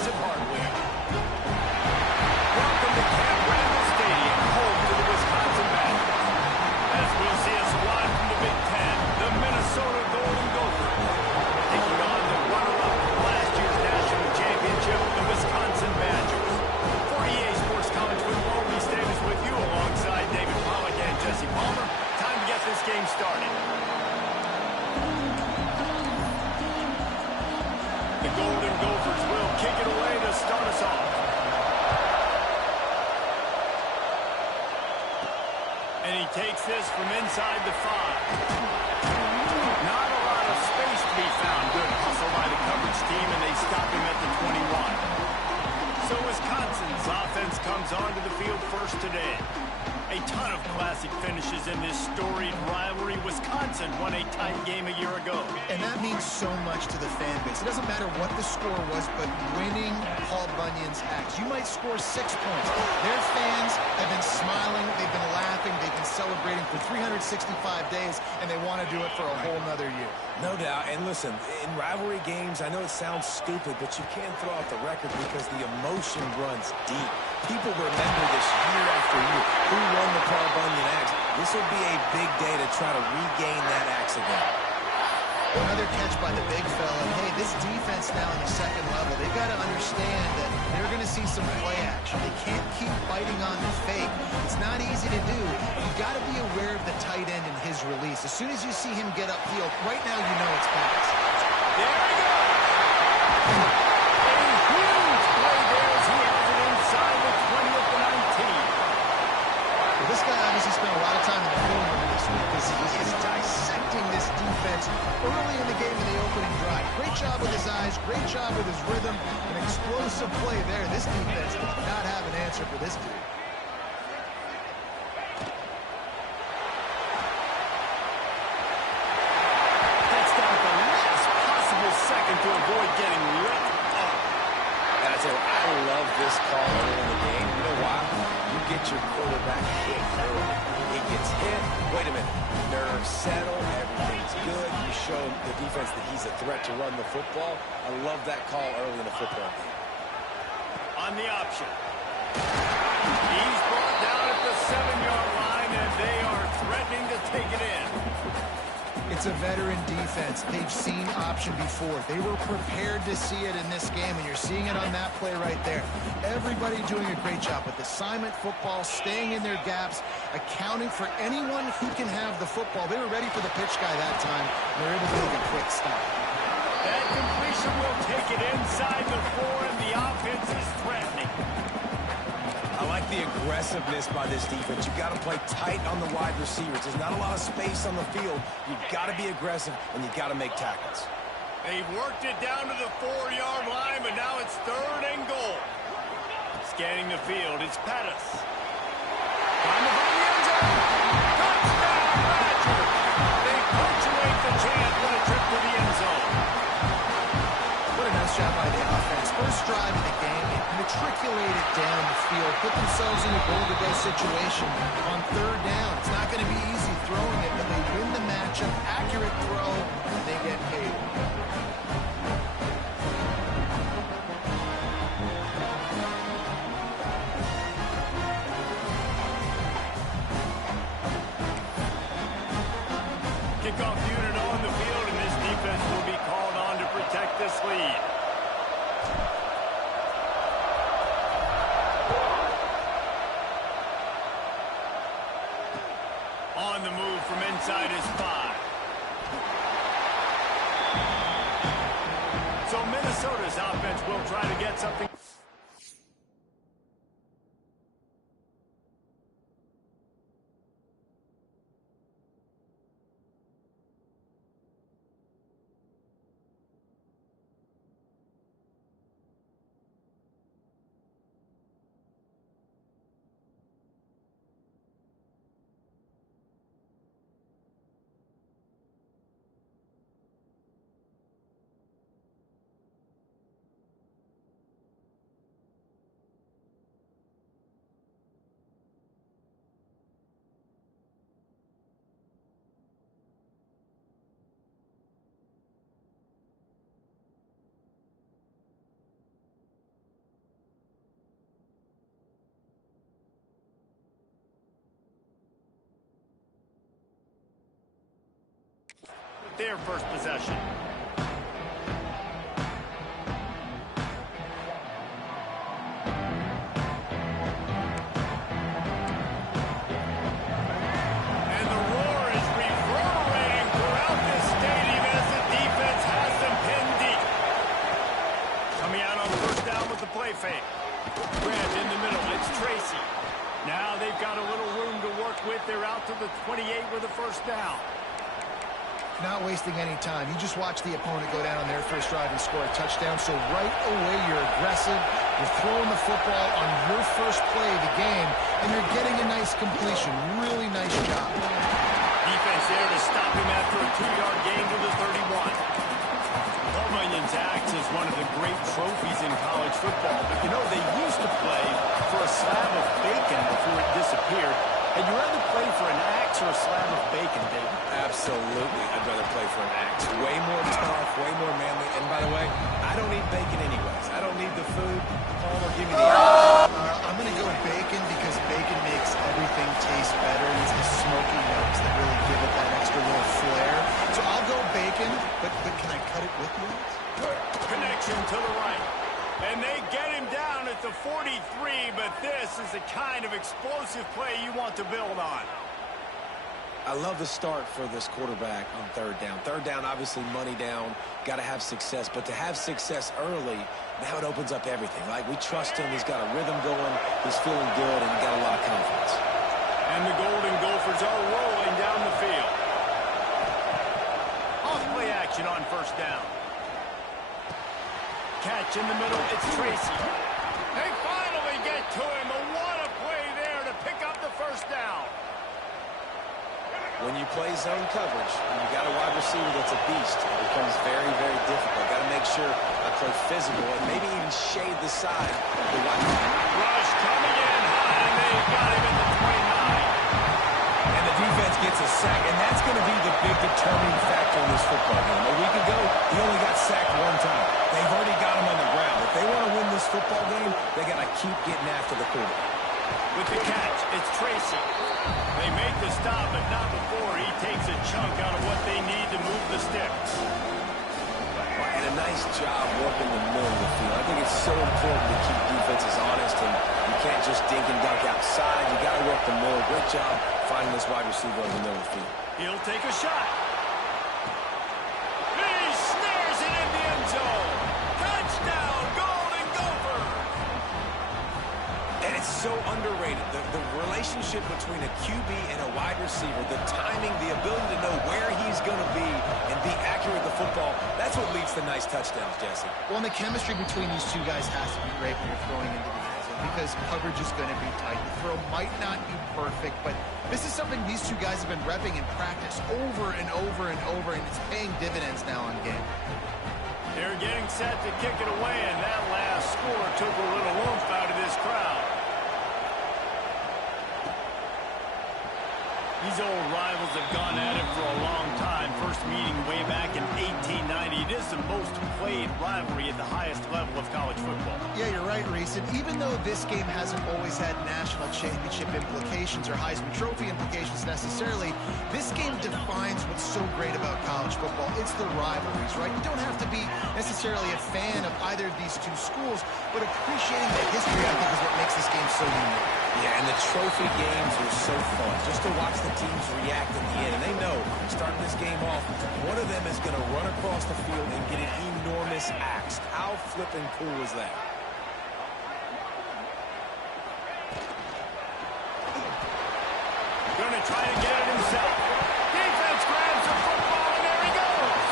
massive hardware. Welcome to Camp Randall Stadium, home to the Wisconsin Badgers. As we'll see us arrive from the Big Ten, the Minnesota Golden Gophers, taking on the runner-up from last year's national championship, the Wisconsin Badgers. For EA Sports College Football, Reese Davis with you alongside David Pollack and Jesse Palmer. Time to get this game started. The Golden Gophers will kick it away to start us off. And he takes this from inside the 5. Not a lot of space to be found. Good hustle by the coverage team, and they stop him at the 21. So Wisconsin's offense comes onto the field first today. A ton of classic finishes in this storied rivalry. Wisconsin won a tight game a year ago. And that means so much to the fan base. It doesn't matter what the score was, but winning Paul Bunyan's Axe. You might score 6 points. Their fans have been smiling, they've been laughing, they've been celebrating for 365 days, and they want to do it for a whole nother year. No doubt. And listen, in rivalry games, I know it sounds stupid, but you can't throw out the record because the emotion runs deep. People remember this year after year. Who won the Paul Bunyan Axe? This will be a big day to try to regain that axe again. Another catch by the big fella. Hey, this defense now in the second level, they've got to understand that they're going to see some play action. They can't keep biting on the fake. It's not easy to do. You've got to be aware of the tight end and his release. As soon as you see him get upfield, right now you know it's pass. There we go! A huge play there as he has it inside the 20 at the 19. Well, this guy obviously spent a lot of time in the film room this week because he is dissecting this defense early in the game in the opening drive. Great job with his eyes, great job with his rhythm, an explosive play there. This defense does not have an answer for this dude. That's down at the last possible second to avoid getting ripped up. And I tell you, I love this call early in the game. You know why? You get your quarterback hit early. He gets hit. Wait a minute. Nerves settle. Everything's good. You show the defense that he's a threat to run the football. I love that call early in the football game. On the option. He's brought down at the 7-yard line, and they are threatening to take it in. It's a veteran defense. They've seen option before. They were prepared to see it in this game, and you're seeing it on that play right there. Everybody doing a great job with assignment football, staying in their gaps, accounting for anyone who can have the football. They were ready for the pitch guy that time, and they're able to make a quick stop. That completion will take it inside the 4, and the offense is threatening. I like the aggressiveness by this defense. You've got to play tight on the wide receivers. There's not a lot of space on the field. You've got to be aggressive, and you've got to make tackles. They've worked it down to the 4-yard line, but now it's 3rd and goal. Scanning the field, it's Pettis. Time to find the end zone. Touchdown, Badgers! They punctuate the chance with a trip to the end zone. What a nice job by the offense. First drive of the game, they matriculated down the field, put themselves in a goal-to-go situation on 3rd down. It's not going to be easy throwing it, but they win the matchup. Accurate throw, and they get paid. Kickoff unit on the field, and this defense will be called on to protect this lead. On the move from inside his 5. So Minnesota's offense will try to get something. their first possession. And the roar is reverberating throughout this stadium as the defense has them pinned deep. Coming out on first down with the play fake. Grant in the middle. It's Tracy. Now they've got a little room to work with. They're out to the 28 with a first down. Not wasting any time. You just watch the opponent go down on their first drive and score a touchdown. So right away, you're aggressive. You're throwing the football on your first play of the game, and you're getting a nice completion. Really nice job. Defense there to stop him after a 2-yard gain to the 31. Paul Bunyan's axe is one of the great trophies in college football. But, you know, they used to play for a slab of bacon before it disappeared. And you rather play for an axe or a slab of bacon, David? Absolutely. I'd rather play for an axe. Way more tough, way more manly. And by the way, I don't eat bacon anyways. I don't need the food. Paul will give me the axe. I'm going to go with bacon because bacon makes everything taste better. It's the smoky notes that really give it that extra little flair. So I'll go bacon, but can I cut it with the axe? Connection to the right. And they get him down at the 43, but this is the kind of explosive play you want to build on. I love the start for this quarterback on third down. Third down, obviously money down, got to have success. But to have success early, now it opens up everything. Like, we trust him. He's got a rhythm going. He's feeling good, and he got a lot of confidence. And the Golden Gophers are rolling down the field. Off play action on first down. Catch in the middle, it's Tracy. They finally get to him. What a play there to pick up the first down. When you play zone coverage, and you got a wide receiver that's a beast, it becomes very, very difficult. Got to make sure I play physical and maybe even shade the side of the wide receiver. Rush coming in high, and they got him at the 29. And the defense gets a sack, and that's going to be the big determining factor in this football game. A week ago, he only got sacked one time. They've already got him on the ground. If they want to win this football game, they got to keep getting after the quarterback. With the catch, it's Tracy. They make the stop, but not before he takes a chunk out of what they need to move the sticks. And a nice job working the middle of the field. I think it's so important to keep defenses honest, and you can't just dink and dunk outside. You got to work the middle. Great job finding this wide receiver in the middle of the field. He'll take a shot. He snares it in the end zone. Touchdown, Golden Gophers. And it's so underrated. The relationship between a QB and a wide receiver, the timing, the ability to know where he's going to be and be accurate with the football, that's what leads to nice touchdowns, Jesse. Well, and the chemistry between these two guys has to be great when you're throwing into the end zone because coverage is going to be tight. The throw might not be perfect, but this is something these two guys have been repping in practice over and over and over, and it's paying dividends now on game. They're getting set to kick it away, and that last score took a little oomph out of this crowd. These old rivals have gone at it for a long time. First meeting way back in 1890. It is the most played rivalry at the highest level of college football. Yeah, you're right, Reese. And even though this game hasn't always had national championship implications or Heisman Trophy implications necessarily, this game defines what's so great about college football. It's the rivalries, right? You don't have to be necessarily a fan of either of these two schools, but appreciating the history, I think, is what makes this game so unique. Yeah, and the trophy games are so fun. Just to watch the teams react at the end. And they know, starting this game off, one of them is going to run across the field and get an enormous axe. How flippin' cool is that? Going to try to get it himself. Defense grabs the football, and there he goes.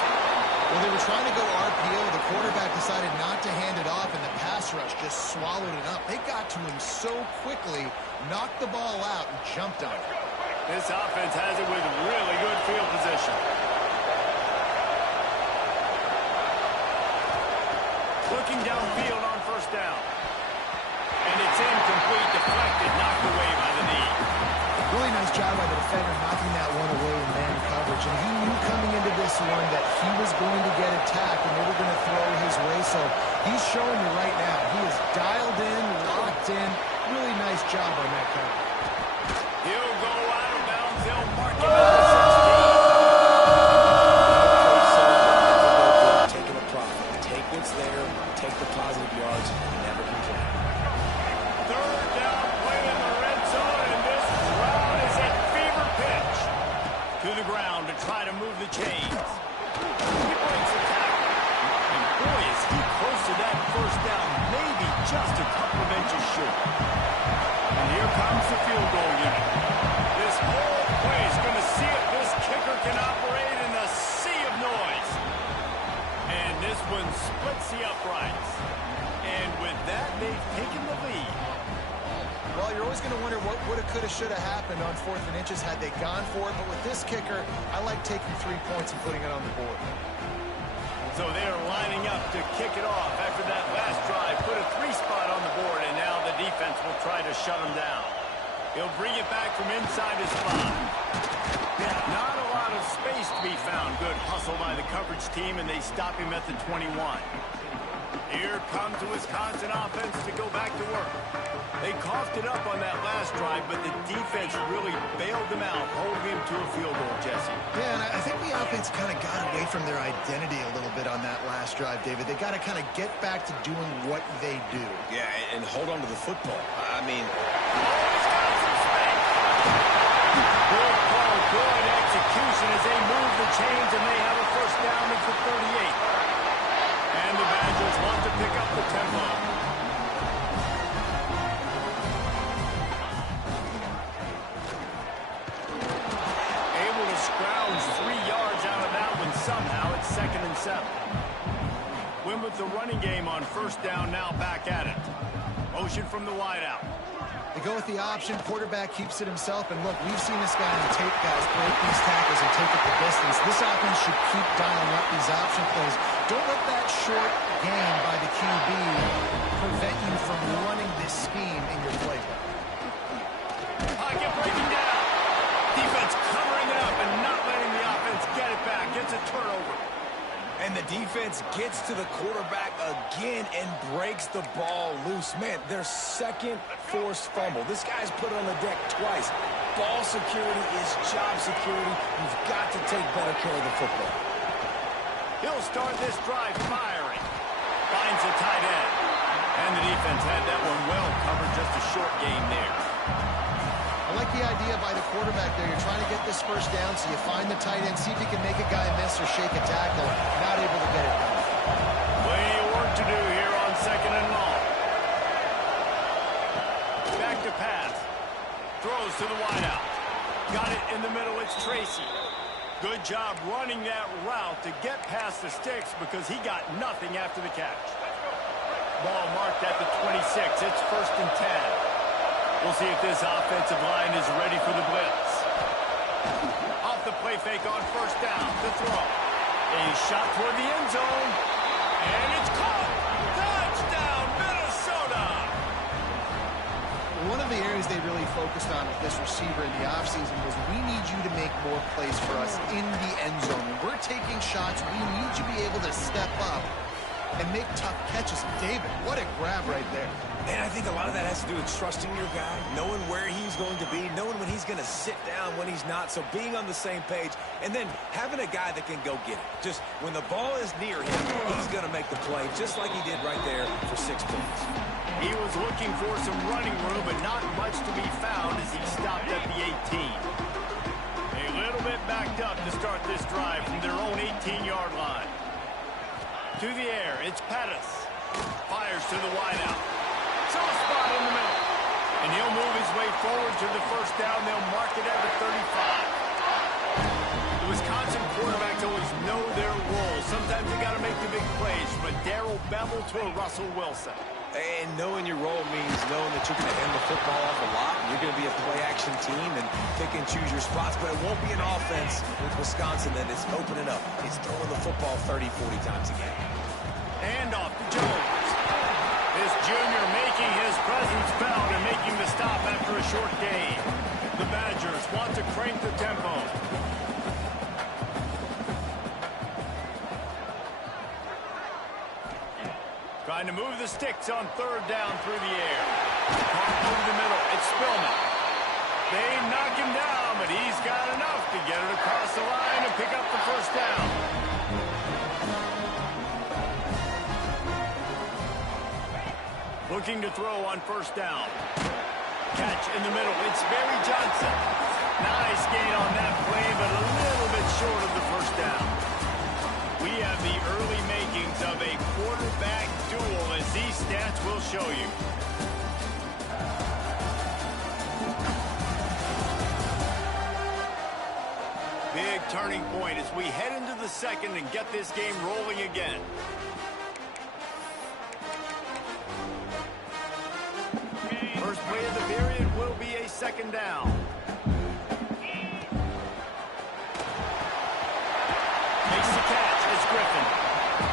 Well, they were trying to go RPO. The quarterback decided not to hand it off, and the pass rush just swallowed it up. They got to him so quickly, knocked the ball out, and jumped on it. This offense has it with really good field position. Looking downfield on first down. And it's incomplete, deflected, knocked away by the knee. Really nice job by the defender knocking that one away in man coverage. And he knew coming into this one that he was going to get attacked and they were going to throw his way. So he's showing you right now. He is dialed in, locked in. Really nice job by Matt Cover. He'll go out of bounds. They'll mark him at the 16. positive yards, never complain. Third down play in the red zone, and this crowd is at fever pitch. To the ground to try to move the chains. He breaks the tackle. And boy, is he close to that first down, maybe just a couple of inches short. And here comes the field goal unit. This whole place going to see if this kicker can operate in a sea of noise. And this one splits the uprights. And with that, they've taken the lead. Well, you're always going to wonder what woulda, coulda, shoulda happened on 4th and inches had they gone for it. But with this kicker, I like taking 3 points and putting it on the board. So they are lining up to kick it off after that last drive. Put a 3 spot on the board, and now the defense will try to shut him down. He'll bring it back from inside his 5. Not a lot of space to be found. Good hustle by the coverage team, and they stop him at the 21. Here comes the Wisconsin offense to go back to work. They coughed it up on that last drive, but the defense really bailed them out, holding him to a field goal, Jesse. Yeah, and I think the offense kind of got away from their identity a little bit on that last drive, David. They got to kind of get back to doing what they do. Yeah, and hold on to the football. I mean... Good call, good execution as they move the chains, and they have a first down at the 38. And the Badgers want to pick up the tempo. Able to scrounge 3 yards out of that one somehow. It's 2nd and 7. Win with the running game on first down, now back at it. Motion from the wideout. They go with the option. Quarterback keeps it himself. And look, we've seen this guy in the tape, guys, break these tackles and take it the distance. This offense should keep dialing up these option plays. Don't let that short gain by the QB prevent you from running this scheme in your playbook. Pocket breaking down. Defense covering it up and not letting the offense get it back. Gets a turnover. And the defense gets to the quarterback again and breaks the ball loose. Man, their second forced fumble. This guy's put it on the deck twice. Ball security is job security. You've got to take better care of the football. He'll start this drive firing. Finds the tight end. And the defense had that one well covered. Just a short gain there. I like the idea by the quarterback there. You're trying to get this first down, so you find the tight end, see if you can make a guy miss or shake a tackle. Not able to get it done. Plenty of work to do here on 2nd and long. Back to pass. Throws to the wideout. Got it in the middle. It's Tracy. Good job running that route to get past the sticks because he got nothing after the catch. Ball marked at the 26. It's 1st and 10. We'll see if this offensive line is ready for the blitz. Off the play fake on first down to throw. A shot toward the end zone. And it's caught. Touchdown, Minnesota. One of the areas they really focused on with this receiver in the offseason was we need you to make more plays for us in the end zone. When we're taking shots, we need you to be able to step up and make tough catches. David, what a grab right there. And I think a lot of that has to do with trusting your guy, knowing where he's going to be, knowing when he's going to sit down, when he's not, so being on the same page, and then having a guy that can go get it. Just when the ball is near him, he's going to make the play, just like he did right there for 6 points. He was looking for some running room, but not much to be found as he stopped at the 18. A little bit backed up to start this drive from their own 18-yard line. To the air, it's Pettis. Fires to the wideout. So a spot in the middle. And he'll move his way forward to the first down. They'll mark it at the 35. The Wisconsin quarterbacks always know their role. Sometimes they got to make the big plays. From a Darrell Bevell to a Russell Wilson. And knowing your role means knowing that you're going to hand the football off a lot. And you're going to be a play-action team and pick and choose your spots. But it won't be an offense with Wisconsin that is opening up. It's throwing the football 30, 40 times a game. And off to Jones. This junior making his presence felt and making the stop after a short gain. The Badgers want to crank the tempo. Trying to move the sticks on third down through the air. Caught over the middle. It's Spillman. They knock him down, but he's got enough to get it across the line and pick up the first down. Looking to throw on first down. Catch in the middle. It's Barry Johnson. Nice gain on that play, but a little bit short of the first down. We have the early makings of a quarterback duel, as these stats will show you. Big turning point as we head into the second and get this game rolling again. First play of the period will be a second down. Makes the catch as Griffin.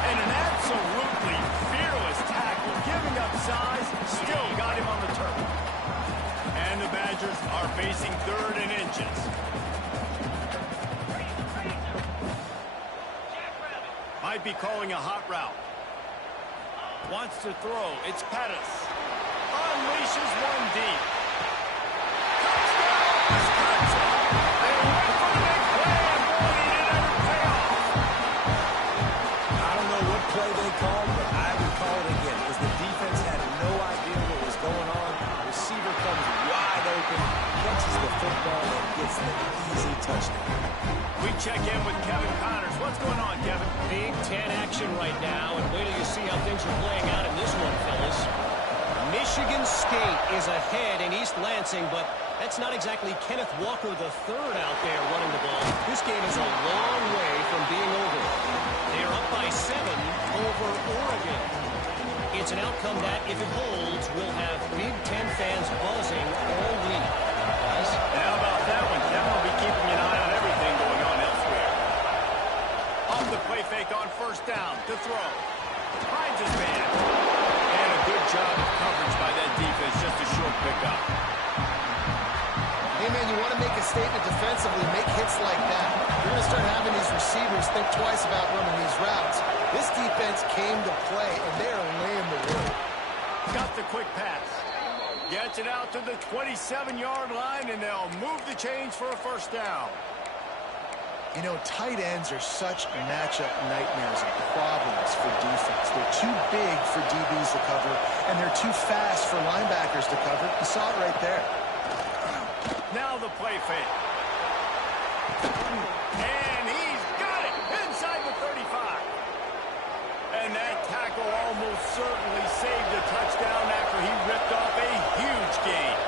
And an absolutely fearless tackle, giving up size, still got him on the turf. And the Badgers are facing third and inches. Might be calling a hot route. Wants to throw. It's Pettis. Unleashes one deep. Touchdown, Wisconsin! They went for the big play, and boy, did it ever pay off. I don't know what play they called, but I would call it again because the defense had no idea what was going on. The receiver comes wide open, catches the football, and gets the easy touchdown. We check in with Kevin Connors. What's going on, Kevin? Big Ten action right now, and wait till you see how things are playing out in this one, fellas. Michigan State is ahead in East Lansing, but that's not exactly Kenneth Walker III out there running the ball. This game is a long way from being over. They're up by 7 over Oregon. It's an outcome that, if it holds, will have Big Ten fans buzzing all week. And how about that one? Kevin will be keeping an eye on everything going on elsewhere. Off the play fake on first down to throw. Finds his man. And a good job of coverage by that defense. Just a short pickup. Hey, man, you want to make a statement defensively, make hits like that. You're going to start having these receivers think twice about running these routes. This defense came to play, and they are laying the wood. Got the quick pass. Gets it out to the 27-yard line, and they'll move the chains for a first down. You know, tight ends are such matchup nightmares and problems for defense. They're too big for DBs to cover, and they're too fast for linebackers to cover. You saw it right there. Now the play fake. And he's got it inside the 35. And that tackle almost certainly saved a touchdown after he ripped off a huge gain.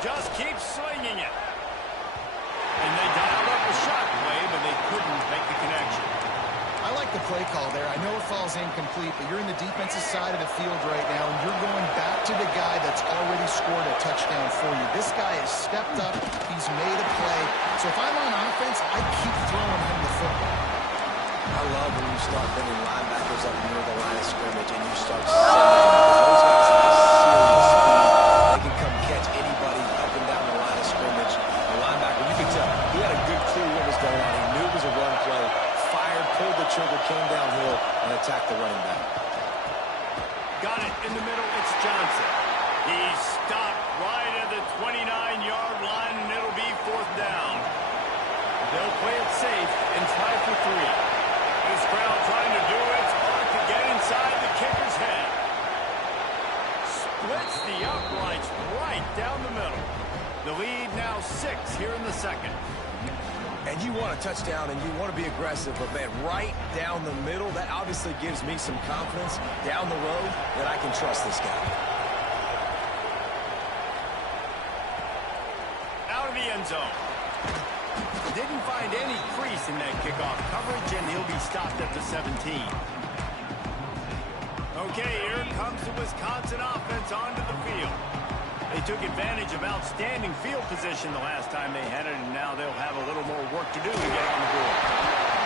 Just keep slinging it. And they dialed up a shot play, but they couldn't make the connection. I like the play call there. I know it falls incomplete, but you're in the defensive side of the field right now, and you're going back to the guy that's already scored a touchdown for you. This guy has stepped up. He's made a play. So if I'm on offense, I keep throwing him the football. I love when you start bringing linebackers up near the line of scrimmage and you start sending them because those guys have serious speed. They can come catch anybody up and down the line of scrimmage. The linebacker, you can tell, he had a good clue what was going on. He knew it was a run play, fired, pulled the trigger, came downhill, and attacked the running back. Got it in the middle. It's Johnson. He's stopped right at the 29-yard line, and it'll be fourth down. They'll play it safe and try for 3. This crowd trying to do its part to get inside the kicker's head. Splits the uprights right down the middle. The lead now 6 here in the second. And you want a touchdown and you want to be aggressive, but man, right down the middle, that obviously gives me some confidence down the road that I can trust this guy. Out of the end zone. Didn't find any crease in that kickoff coverage, and he'll be stopped at the 17. Okay, here comes the Wisconsin offense onto the field. They took advantage of outstanding field position the last time they had it, and now they'll have a little more work to do to get on the board.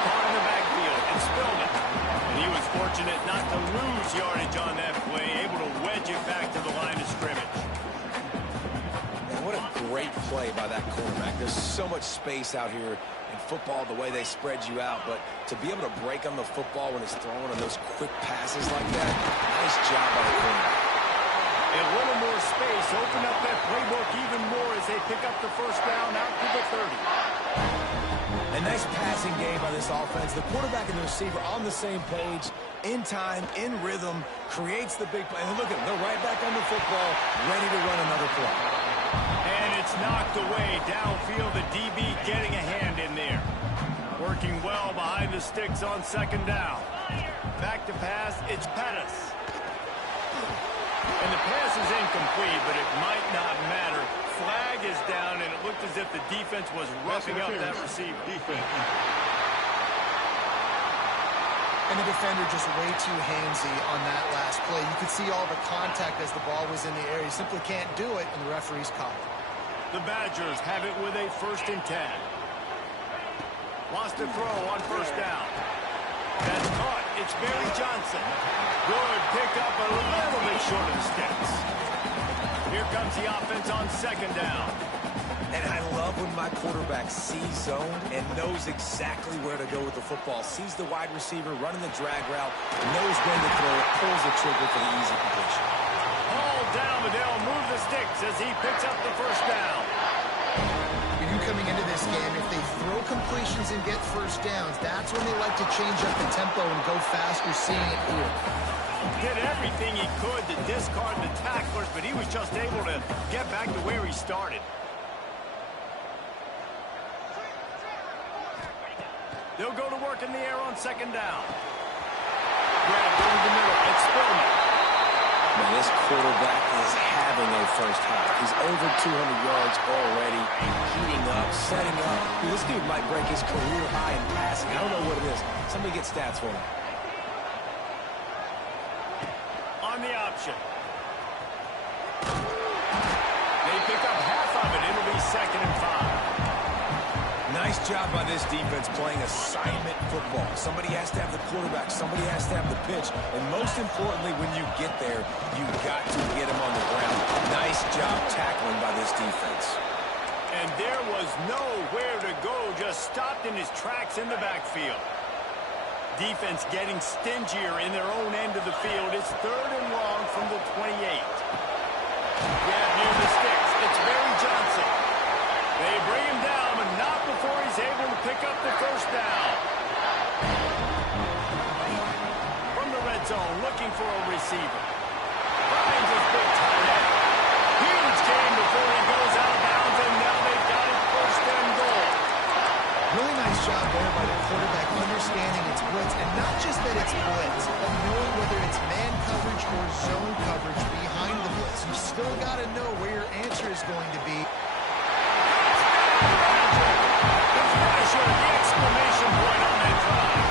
Caught in the backfield and spilled it. And he was fortunate not to lose yardage on that play, able to wedge it back to the line of scrimmage. What a great play by that quarterback. There's so much space out here in football, the way they spread you out, but to be able to break on the football when it's thrown on those quick passes like that, nice job by the quarterback. A little more space, open up that playbook even more as they pick up the first down out to the 30. A nice passing game by this offense. The quarterback and the receiver on the same page, in time, in rhythm, creates the big play. And look at them, they're right back on the football, ready to run another play. And it's knocked away downfield. The DB getting a hand in there. Working well behind the sticks on second down. Back to pass, it's Pettis. And the pass is incomplete, but it might not matter. Flag is down, and it looked as if the defense was roughing up that receiver. And the defender just way too handsy on that last play. You could see all the contact as the ball was in the air. He simply can't do it, and the referee's caught it. The Badgers have it with a 1st and 10. Wants to throw on 1st down. That's caught. It's Barry Johnson. Good pickup, a little bit short of the sticks. Here comes the offense on 2nd down. And I love when my quarterback sees zone and knows exactly where to go with the football. Sees the wide receiver running the drag route, knows when to throw it, pulls the trigger for the easy completion. All down, but they'll move the sticks as he picks up the 1st down. You knew coming into this game, if they throw completions and get 1st downs, that's when they like to change up the tempo and go faster, seeing it here. Did everything he could to discard the tacklers, but he was just able to get back to where he started. They'll go to work in the air on 2nd down. Grab over the middle. It's Spillman. Now this quarterback is having a first half. He's over 200 yards already, heating up, setting up. This dude might break his career high in passing. I don't know what it is. Somebody get stats for him. On the option. They pick up half of it. It'll be 2nd and 5. Nice job by this defense playing assignment football. Somebody has to have the quarterback. Somebody has to have the pitch. And most importantly, when you get there, you got to get him on the ground. Nice job tackling by this defense. And there was nowhere to go. Just stopped in his tracks in the backfield. Defense getting stingier in their own end of the field. It's 3rd and long from the 28. Grab near the sticks. It's Barry Johnson. They bring him down, but not before he's able to pick up the 1st down. From the red zone, looking for a receiver. Finds his big tight end. Huge game before he goes out of bounds, and now they've got it 1st and goal. Really nice job there by the quarterback, understanding it's blitz, and not just that it's blitz, but knowing whether it's man coverage or zone coverage behind the blitz. You still got to know where your answer is going to be. The exclamation point on that drive.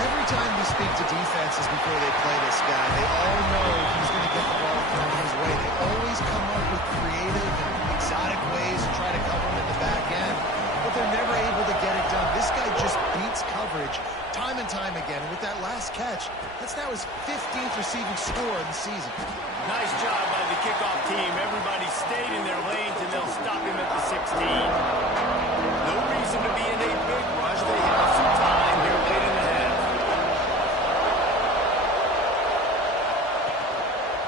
Every time we speak to defenses before they play this guy, they all know he's going to get the ball thrown his way. They always come up with creative and exotic ways to try to cover him at the back end, but they're never able to get it done. This guy just beats coverage time and time again. And with that last catch, that's now his 15th receiving score of the season. Nice job by the kickoff team. Everybody stayed in their lanes, and they'll stop him at the 16. No reason to be in a big rush. They have some time here late in the half.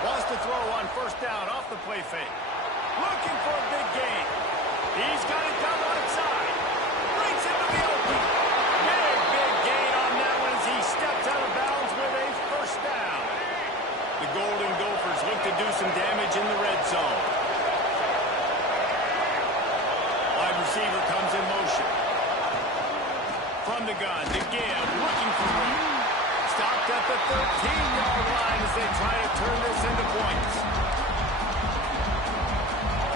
Wants to throw on 1st down off the play fake. Looking for a big gain. He's got it down right side. Brings it to the open. Big gain on that one as he steps out of bounds with a 1st down. The Golden Gophers look to do some damage in the red zone. Wide receiver comes in motion. From the gun, to give, looking for room. Stopped at the 13-yard line as they try to turn this into points.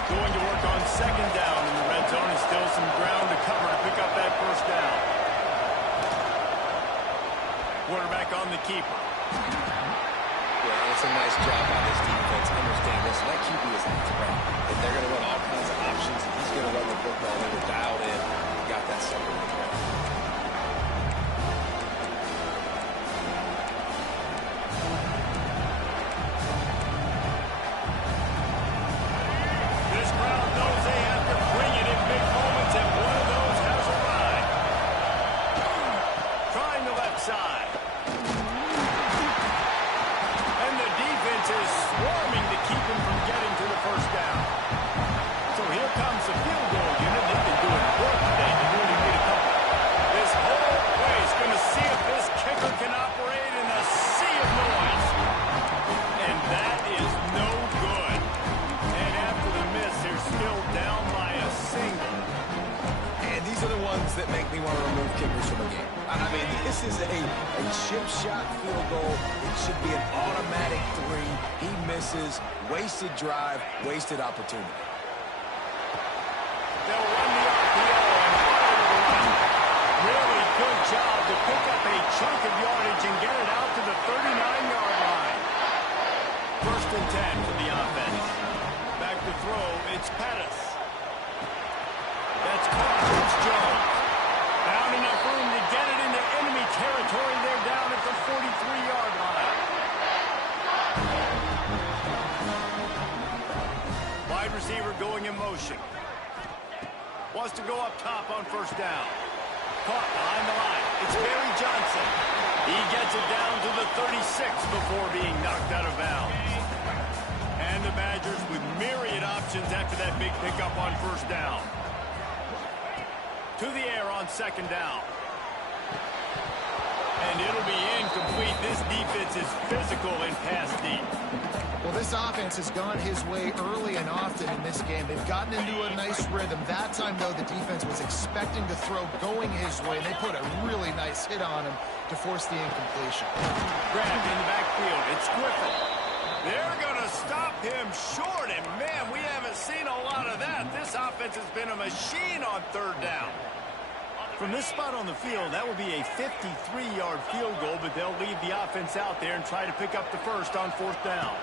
Going to work on 2nd down in the red zone, and still some ground to cover to pick up that 1st down. Quarterback on the keeper. Yeah, it's a nice job by this defense. Understand this. That QB is a threat. And they're going to run all kinds of options. And he's going to run the football. They were dialed in. Got that second one right. This crowd knows they have to bring it in big moments, and one of those has arrived. Trying the left side. And the defense is swarming to keep him from getting to the 1st down. So here comes the field goal unit. They've been doing work today. They're doing a This is a chip shot field goal. It should be an automatic 3. He misses. Wasted drive, wasted opportunity. They'll run the RPO and fire the run. Really good job to pick up a chunk of yardage and get it out to the 39-yard line. 1st and 10 for the offense. Back to throw, it's Pettis. That's caught. It's Jones. Found enough room to get it into enemy territory. They're down at the 43-yard line. Wide receiver going in motion. Wants to go up top on 1st down. Caught behind the line. It's Barry Johnson. He gets it down to the 36 before being knocked out of bounds. And the Badgers with myriad options after that big pickup on 1st down. To the air on 2nd down. And it'll be incomplete. This defense is physical and pass deep. Well, this offense has gone his way early and often in this game. They've gotten into a nice rhythm. That time, though, the defense was expecting the throw going his way, and they put a really nice hit on him to force the incompletion. Grabbed in the backfield. It's Griffin. They're going to stop him short, and, man, we haven't seen a lot of that. This offense has been a machine on 3rd down. From this spot on the field, that would be a 53-yard field goal, but they'll leave the offense out there and try to pick up the 1st on 4th down.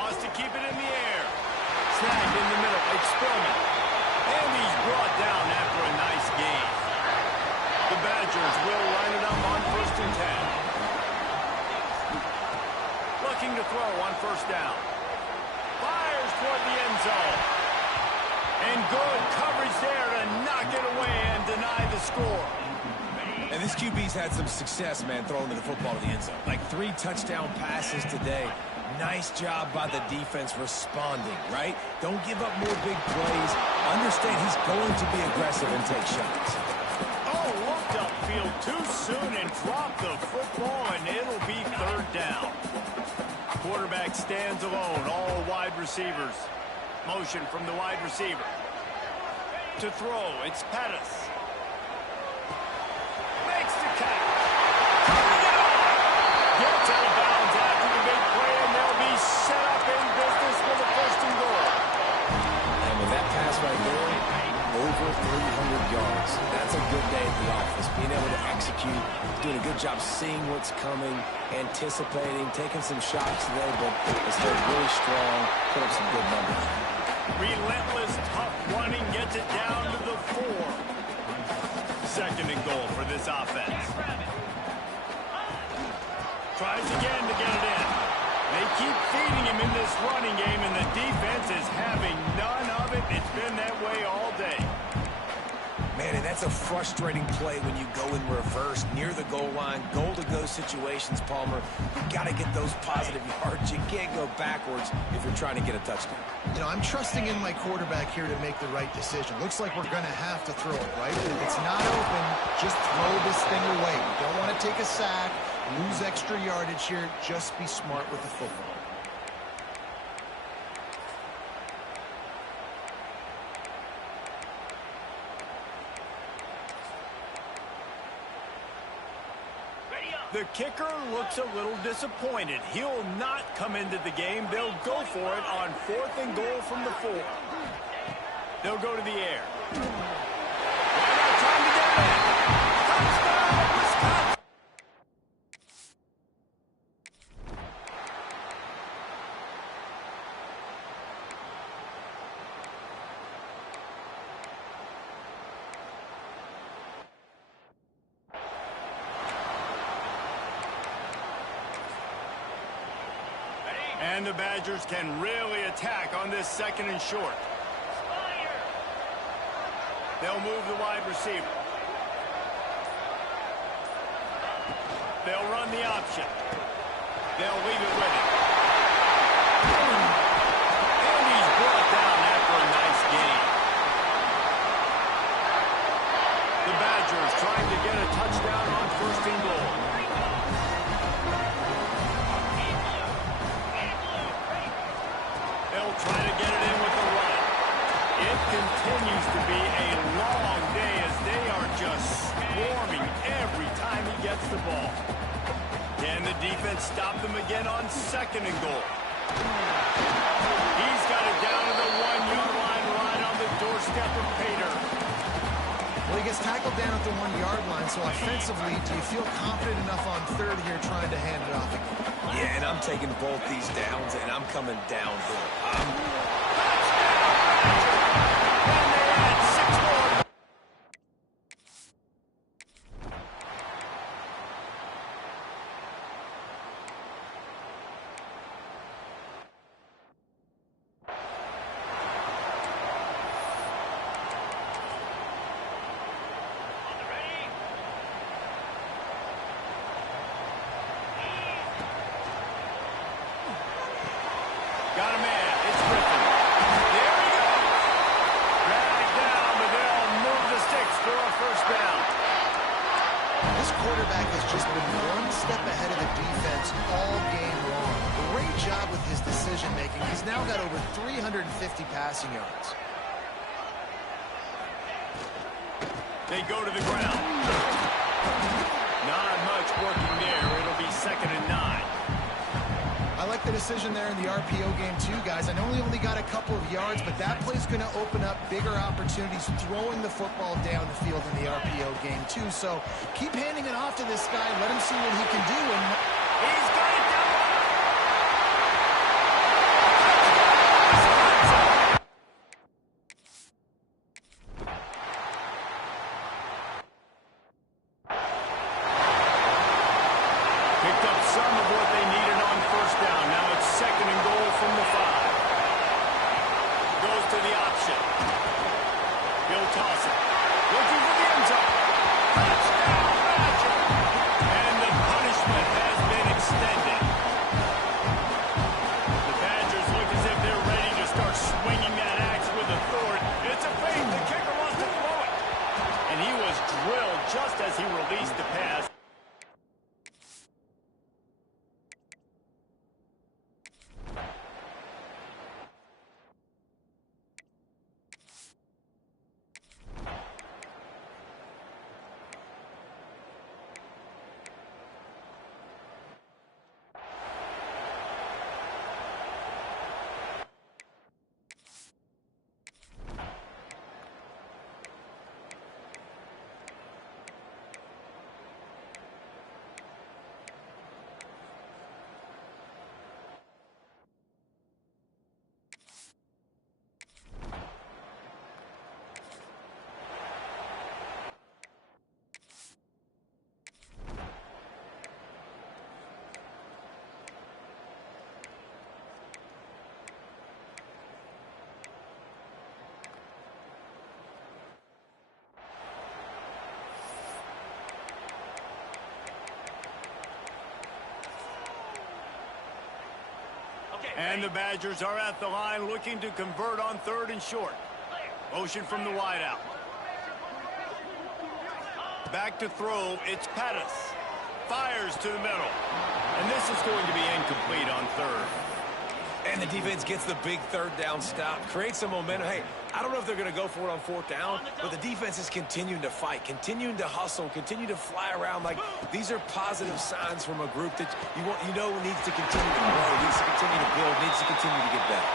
Wants to keep it in the air. Snagged in the middle. It's Spillman. And he's brought down after a nice gain. The Badgers will line it up on 1st and 10. Looking to throw on 1st down. Fires toward the end zone. And good coverage there to knock it away and deny the score. And this QB's had some success, man, throwing the football to the end zone. Like 3 touchdown passes today. Nice job by the defense responding, right? Don't give up more big plays. Understand he's going to be aggressive and take shots. Oh, looked upfield too soon and dropped the football, and it'll be 3rd down. Quarterback stands alone, all wide receivers. Motion from the wide receiver. To throw, it's Pettis. Makes the catch. Coming it on. Gets out of bounds after the big play, and they'll be set up in business for the 1st and goal. And with that pass right there, over 300 yards. That's a good day at the office. Being able to execute, doing a good job seeing what's coming, anticipating, taking some shots today, but they stayed really strong, put up some good numbers. Relentless, tough running gets it down to the 4. 2nd and goal for this offense. Tries again to get it in. They keep feeding him in this running game, and the defense is having none of it. It's been that way all day. Man, and that's a frustrating play when you go in reverse near the goal line, goal-to-go situations, Palmer. You got to get those positive yards. You can't go backwards if you're trying to get a touchdown. You know, I'm trusting in my quarterback here to make the right decision. Looks like we're going to have to throw it, right? If it's not open, just throw this thing away. You don't want to take a sack, lose extra yardage here. Just be smart with the football. The kicker looks a little disappointed. He'll not come into the game. They'll go for it on 4th and goal from the 4. They'll go to the air. Right now, trying to get it in. Touchdown, Wisconsin! And the Badgers can really attack on this 2nd and short. They'll move the wide receiver. They'll run the option. They'll leave it with him. And he's brought down after a nice gain. The Badgers trying to get a touchdown on 1st and goal. They'll try to get it in with the run. It continues to be a long day as they are just swarming every time he gets the ball. Can the defense stop them again on 2nd and goal? He's got it down to the 1-yard line, right on the doorstep of Pater. Well, he gets tackled down at the 1-yard line, so offensively, do you feel confident enough on 3rd here trying to hand it off again? Yeah, and I'm taking both these downs, and I'm coming downhill. Got a man. It's Griffin. There he goes. Dragged down, but they'll move the sticks for a 1st down. This quarterback has just been one step ahead of the defense all game long. Great job with his decision-making. He's now got over 350 passing yards. They go to the ground. Not much working there. It'll be 2nd and 9. I like the decision there in the RPO game too, guys. I know he only got a couple of yards, but that play's going to open up bigger opportunities throwing the football down the field in the RPO game too. So keep handing it off to this guy. Let him see what he can do. And He's got it down. Picked up some of what they needed on 1st down. Now it's 2nd and goal from the 5. Goes to the option. He'll toss it. Looking for the end zone. Touchdown, Badger! And the punishment has been extended. The Badgers look as if they're ready to start swinging that axe with authority. It's a fake. The kicker wants to throw it. And he was drilled just as he released the pass. And the Badgers are at the line looking to convert on 3rd and short. Motion from the wideout. Back to throw, it's Pettis. Fires to the middle. And this is going to be incomplete on 3rd. And the defense gets the big 3rd down stop, creates some momentum. Hey, I don't know if they're going to go for it on 4th down, but the defense is continuing to fight, continuing to hustle, continue to fly around. Like, these are positive signs from a group that you know needs to continue to grow, needs to continue to build, needs to continue to get better.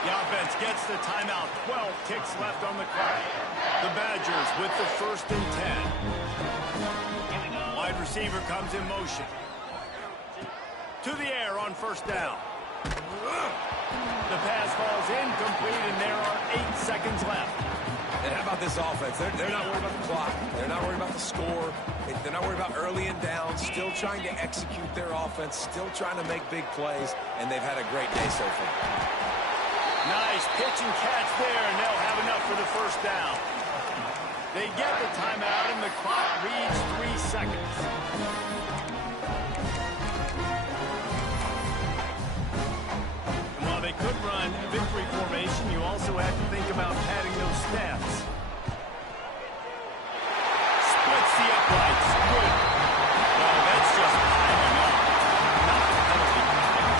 The offense gets the timeout. 12 ticks left on the clock. The Badgers with the 1st and 10. Wide receiver comes in motion. To the air on 1st down. The pass falls incomplete, and there are 8 seconds left. And how about this offense? They're not worried about the clock. They're not worried about the score. They're not worried about early and down. Still trying to execute their offense. Still trying to make big plays, and they've had a great day so far. Nice pitch and catch there, and they'll have enough for the 1st down. They get the timeout, and the clock reads 3 seconds. They could run victory formation. You also have to think about padding those stats. Splits the uprights. Good. Well, that's just piling up. Not a penalty.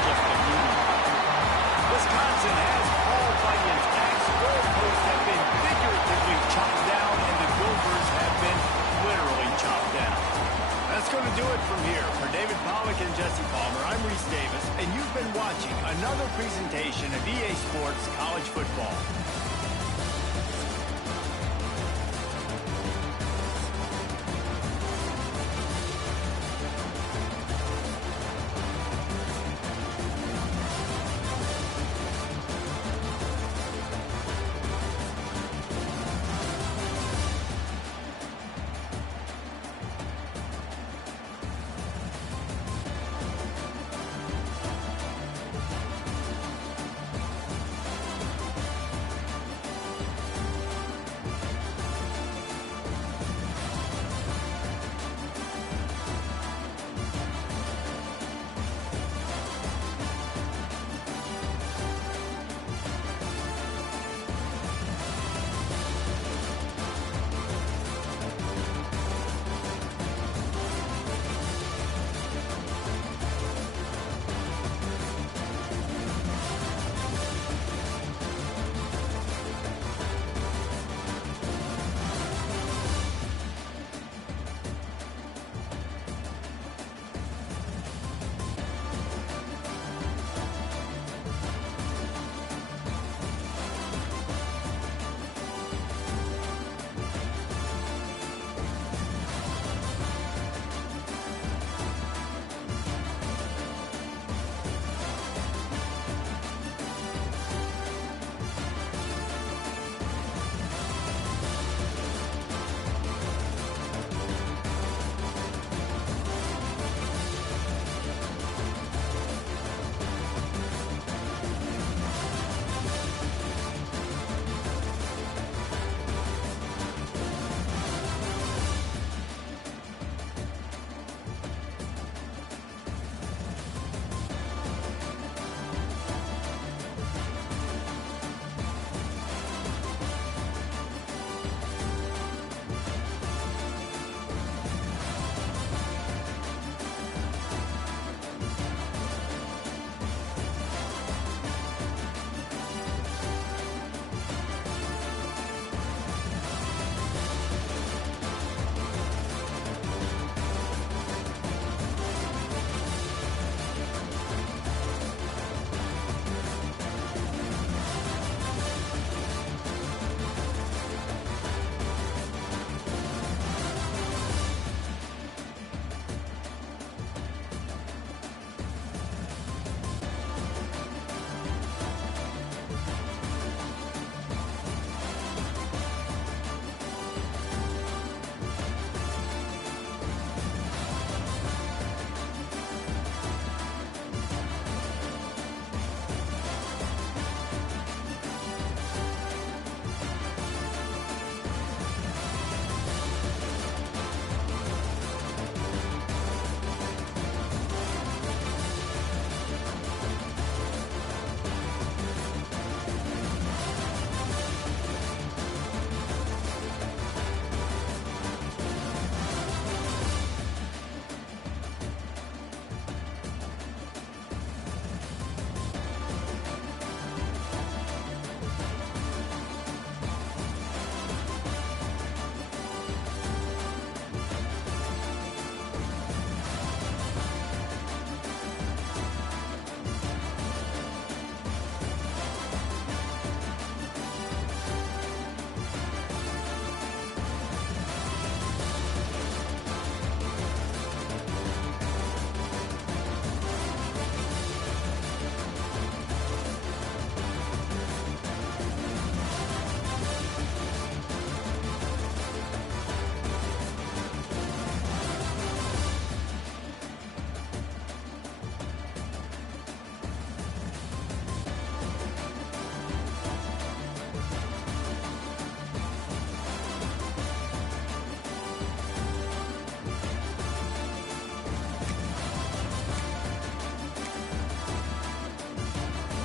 Just a move. Wisconsin has all by the attacks. Goalposts have been figuratively chopped down, and the Gophers have been literally chopped down. As Davis, and you've been watching another presentation of EA Sports College Football.